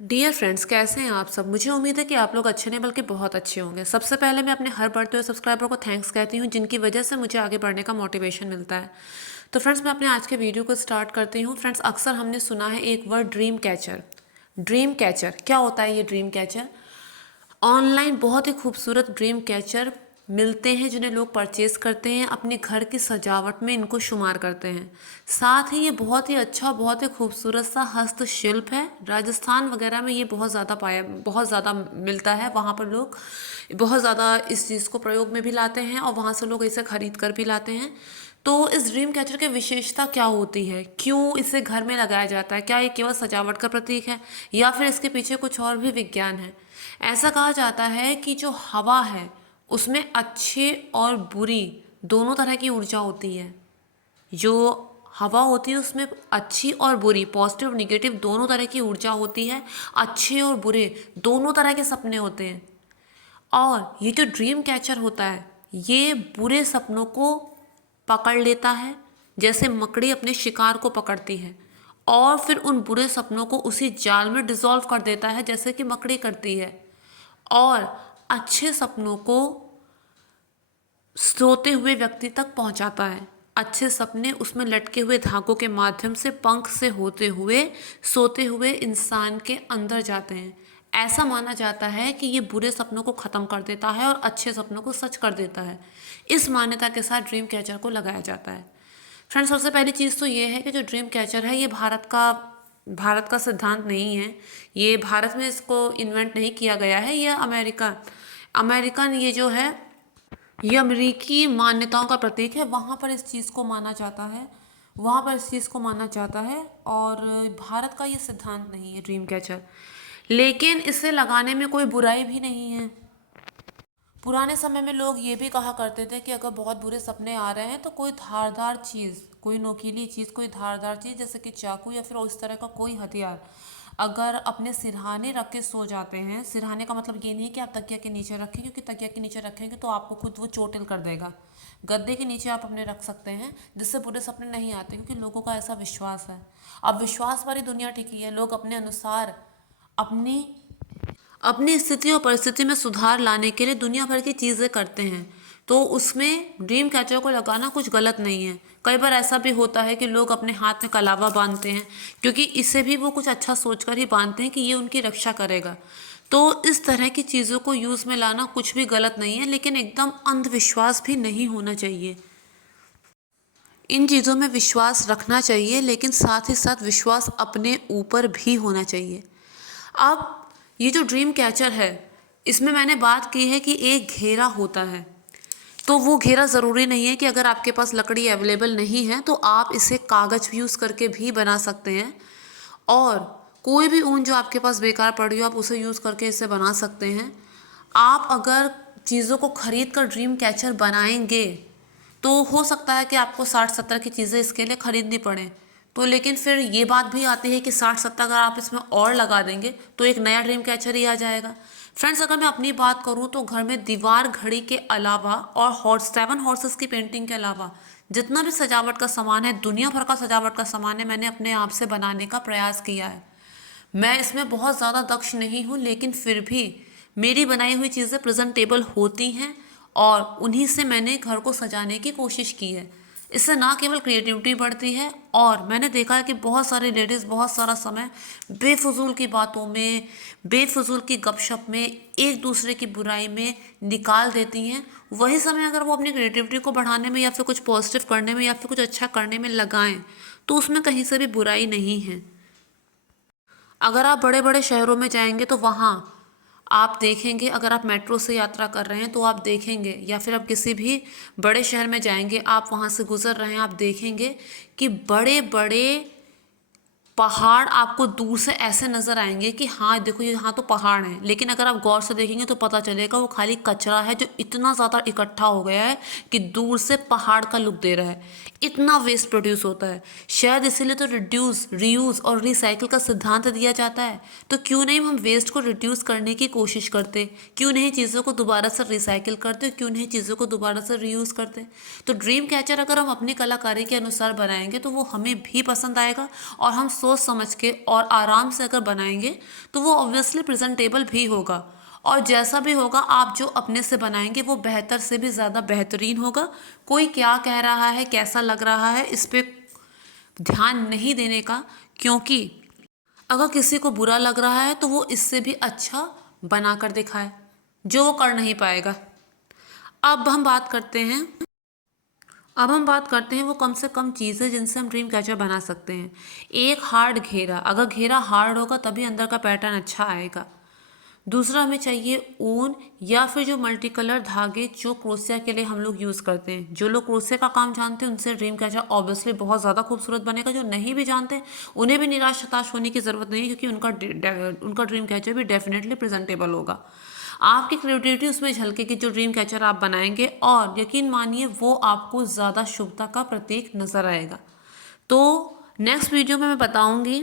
Dear friends, कैसे हैं आप सब। मुझे उम्मीद है कि आप लोग अच्छे नहीं बल्कि बहुत अच्छे होंगे। सबसे पहले मैं अपने हर बढ़ते हुए सब्सक्राइबर को थैंक्स कहती हूँ, जिनकी वजह से मुझे आगे बढ़ने का मोटिवेशन मिलता है। तो फ्रेंड्स, मैं अपने आज के वीडियो को स्टार्ट करती हूँ। फ्रेंड्स, अक्सर हमने सुना है एक word, dream catcher. Dream catcher क्या होता है? ये ड्रीम कैचर ऑनलाइन बहुत ही खूबसूरत ड्रीम कैचर मिलते हैं, जिन्हें लोग परचेज करते हैं, अपने घर की सजावट में इनको शुमार करते हैं। साथ ही ये बहुत ही अच्छा, बहुत ही खूबसूरत सा हस्तशिल्प है। राजस्थान वगैरह में ये बहुत ज़्यादा मिलता है। वहाँ पर लोग बहुत ज़्यादा इस चीज़ को प्रयोग में भी लाते हैं और वहाँ से लोग इसे खरीद कर भी लाते हैं। तो इस ड्रीम कैचर की विशेषता क्या होती है? क्यों इसे घर में लगाया जाता है? क्या ये केवल सजावट का प्रतीक है या फिर इसके पीछे कुछ और भी विज्ञान है? ऐसा कहा जाता है कि जो हवा है उसमें अच्छे और बुरी दोनों तरह की ऊर्जा होती है। जो हवा होती है उसमें अच्छी और बुरी, पॉजिटिव और निगेटिव दोनों तरह की ऊर्जा होती है। अच्छे और बुरे दोनों तरह के सपने होते हैं। और ये जो ड्रीम कैचर होता है ये बुरे सपनों को पकड़ लेता है, जैसे मकड़ी अपने शिकार को पकड़ती है, और फिर उन बुरे सपनों को उसी जाल में डिसॉल्व कर देता है, जैसे कि मकड़ी करती है। और अच्छे सपनों को सोते हुए व्यक्ति तक पहुंचाता है। अच्छे सपने उसमें लटके हुए धागों के माध्यम से पंख से होते हुए सोते हुए इंसान के अंदर जाते हैं। ऐसा माना जाता है कि ये बुरे सपनों को ख़त्म कर देता है और अच्छे सपनों को सच कर देता है। इस मान्यता के साथ ड्रीम कैचर को लगाया जाता है। फ्रेंड्स, सबसे पहली चीज़ तो ये है कि जो ड्रीम कैचर है ये भारत का सिद्धांत नहीं है। ये भारत में इसको इन्वेंट नहीं किया गया है। ये अमेरिकन ये जो है ये अमेरिकी मान्यताओं का प्रतीक है। वहाँ पर इस चीज़ को माना जाता है, वहाँ पर इस चीज़ को माना जाता है। और भारत का ये सिद्धांत नहीं है ड्रीम कैचर। लेकिन इसे लगाने में कोई बुराई भी नहीं है। पुराने समय में लोग ये भी कहा करते थे कि अगर बहुत बुरे सपने आ रहे हैं तो कोई धारदार चीज़, कोई नोकीली चीज़, कोई धारदार चीज़ जैसे कि चाकू या फिर उस तरह का कोई हथियार अगर अपने सिरहाने रख के सो जाते हैं। सिरहाने का मतलब ये नहीं कि आप तकिया के नीचे रखें, क्योंकि तकिया के नीचे रखेंगे तो आपको खुद वो चोटिल कर देगा। गद्दे के नीचे आप अपने रख सकते हैं, जिससे बुरे सपने नहीं आते, क्योंकि लोगों का ऐसा विश्वास है। अब विश्वास वाली दुनिया टिकी है। लोग अपने अनुसार अपनी अपनी स्थिति और परिस्थिति में सुधार लाने के लिए दुनिया भर की चीज़ें करते हैं। तो उसमें ड्रीम कैचर को लगाना कुछ गलत नहीं है। कई बार ऐसा भी होता है कि लोग अपने हाथ में कलावा बांधते हैं, क्योंकि इसे भी वो कुछ अच्छा सोचकर ही बांधते हैं कि ये उनकी रक्षा करेगा। तो इस तरह की चीज़ों को यूज़ में लाना कुछ भी गलत नहीं है, लेकिन एकदम अंधविश्वास भी नहीं होना चाहिए। इन चीज़ों में विश्वास रखना चाहिए, लेकिन साथ ही साथ विश्वास अपने ऊपर भी होना चाहिए। अब ये जो ड्रीम कैचर है इसमें मैंने बात की है कि एक घेरा होता है। तो वो घेरा ज़रूरी नहीं है कि अगर आपके पास लकड़ी अवेलेबल नहीं है तो आप इसे कागज़ यूज़ करके भी बना सकते हैं। और कोई भी ऊन जो आपके पास बेकार पड़ी हो आप उसे यूज़ करके इसे बना सकते हैं। आप अगर चीज़ों को खरीद कर ड्रीम कैचर बनाएंगे तो हो सकता है कि आपको 60-70 की चीज़ें इसके लिए खरीदनी पड़े। तो लेकिन फिर ये बात भी आती है कि 60-70 अगर आप इसमें और लगा देंगे तो एक नया ड्रीम कैचर ही आ जाएगा। फ्रेंड्स, अगर मैं अपनी बात करूँ तो घर में दीवार घड़ी के अलावा और 7 हॉर्सेस की पेंटिंग के अलावा जितना भी सजावट का सामान है, दुनिया भर का सजावट का सामान है, मैंने अपने आप से बनाने का प्रयास किया है। मैं इसमें बहुत ज़्यादा दक्ष नहीं हूँ, लेकिन फिर भी मेरी बनाई हुई चीज़ें प्रेजेंटेबल होती हैं और उन्हीं से मैंने घर को सजाने की कोशिश की है। इससे ना केवल क्रिएटिविटी बढ़ती है, और मैंने देखा है कि बहुत सारी लेडीज़ बहुत सारा समय बेफजूल की बातों में, बेफजूल की गपशप में, एक दूसरे की बुराई में निकाल देती हैं। वही समय अगर वो अपनी क्रिएटिविटी को बढ़ाने में या फिर कुछ पॉजिटिव करने में या फिर कुछ अच्छा करने में लगाएं तो उसमें कहीं से भी बुराई नहीं है। अगर आप बड़े बड़े शहरों में जाएंगे तो वहाँ आप देखेंगे, अगर आप मेट्रो से यात्रा कर रहे हैं तो आप देखेंगे, या फिर आप किसी भी बड़े शहर में जाएंगे, आप वहाँ से गुजर रहे हैं, आप देखेंगे कि बड़े बड़े पहाड़ आपको दूर से ऐसे नज़र आएंगे कि हाँ देखो ये यहाँ तो पहाड़ हैं, लेकिन अगर आप गौर से देखेंगे तो पता चलेगा वो खाली कचरा है जो इतना ज़्यादा इकट्ठा हो गया है कि दूर से पहाड़ का लुक दे रहा है। इतना वेस्ट प्रोड्यूस होता है। शायद इसीलिए तो रिड्यूस, रीयूज़ और रिसाइकिल का सिद्धांत दिया जाता है। तो क्यों नहीं हम वेस्ट को रिड्यूस करने की कोशिश करते, क्यों नहीं चीज़ों को दोबारा से रिसाइकिल करते, क्यों नहीं चीज़ों को दोबारा से रीयूज़ करते। तो ड्रीम कैचर अगर हम अपनी कलाकारी के अनुसार बनाएंगे तो वो हमें भी पसंद आएगा और हम सोच समझ के और आराम से अगर बनाएंगे तो वो ऑब्वियसली प्रेजेंटेबल भी होगा, और जैसा भी होगा आप जो अपने से बनाएंगे वो बेहतर से भी ज़्यादा बेहतरीन होगा। कोई क्या कह रहा है, कैसा लग रहा है, इस पे ध्यान नहीं देने का, क्योंकि अगर किसी को बुरा लग रहा है तो वो इससे भी अच्छा बना कर दिखाए, जो वो कर नहीं पाएगा। अब हम बात करते हैं वो कम से कम चीज़ें जिनसे हम ड्रीम कैचर बना सकते हैं। एक हार्ड घेरा, अगर घेरा हार्ड होगा तभी अंदर का पैटर्न अच्छा आएगा। दूसरा हमें चाहिए ऊन या फिर जो मल्टी कलर धागे जो क्रोशिया के लिए हम लोग यूज़ करते हैं। जो लोग क्रोशिया का काम जानते हैं उनसे ड्रीम कैचर ऑब्वियसली बहुत ज़्यादा खूबसूरत बनेगा। जो नहीं भी जानते उन्हें भी निराश हताश होने की ज़रूरत नहीं है, क्योंकि उनका ड्रीम कैचर भी डेफिनेटली प्रेजेंटेबल होगा। आपकी क्रिएटिविटी उसमें झलकेगी जो ड्रीम कैचर आप बनाएंगे, और यकीन मानिए वो आपको ज़्यादा शुभता का प्रतीक नज़र आएगा। तो नेक्स्ट वीडियो में मैं बताऊँगी